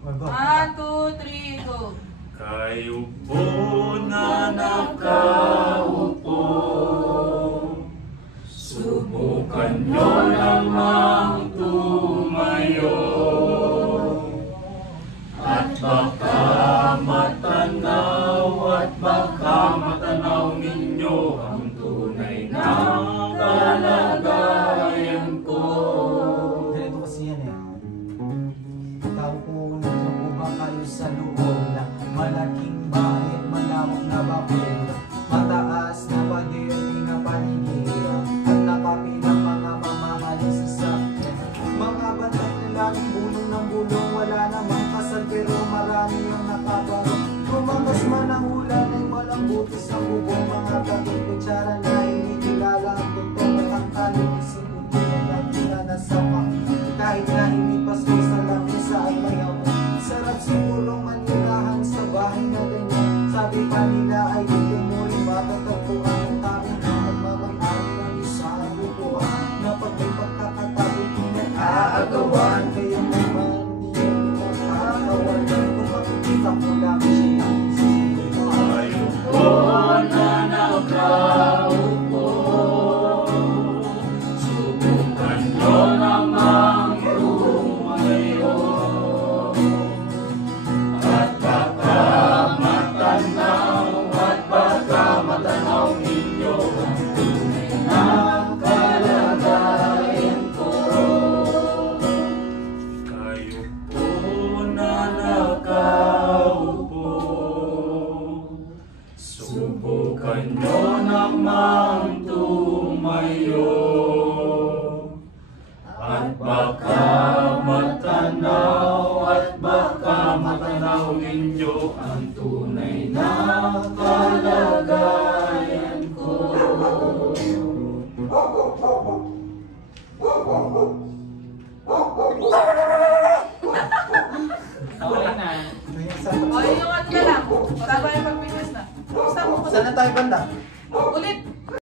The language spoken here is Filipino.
1, 2, 3, go! Kayo po na nakaupo, subukan nyo namang tumayo, at baka matanaw ninyo ang tunay na kalagayan ko. Ganito kasi yan eh. Tao po, nandiyan po ba kayo sa loob na malaking bahay at malawak na bakod, mataas na pader, pinapaningin, at nakapilang mga mamahalin sa sakyan, mga bandat na laging bulong ng bulong, wala namang kasal pero marami ang nakabaro. Tumakas man ang ulan ay walang butis ang bubong, mga bagong kutsara na hindi kilala ang totoo at taling isip ko lagi na nasama, kahit na hindi pasto sa lamesa ay mayaw. Sarap siguro manirahan sa bahay na ganyan, sabi pa nila ay dito mo'y matatagpuan ang tawag na magmamayari ng isang bubuhan, na pag may pagkakatabi pinag-aagawan, kaya may hindi yung makakawan kung makikita mo lang siya. Kayo po na nakaupo, subukan nyo namang tumayo, at baka matanaw ninyo ang tunay na kalagayan ko. Kayo po na nakaupo, subukan nyo namang tumayo, at baka matanaw ninyo ang tunay na kalagayan ko. Okay na. O, yung ano na lang. Para ba yung pag-fitness na? Basta mo. Saan na tayo banda?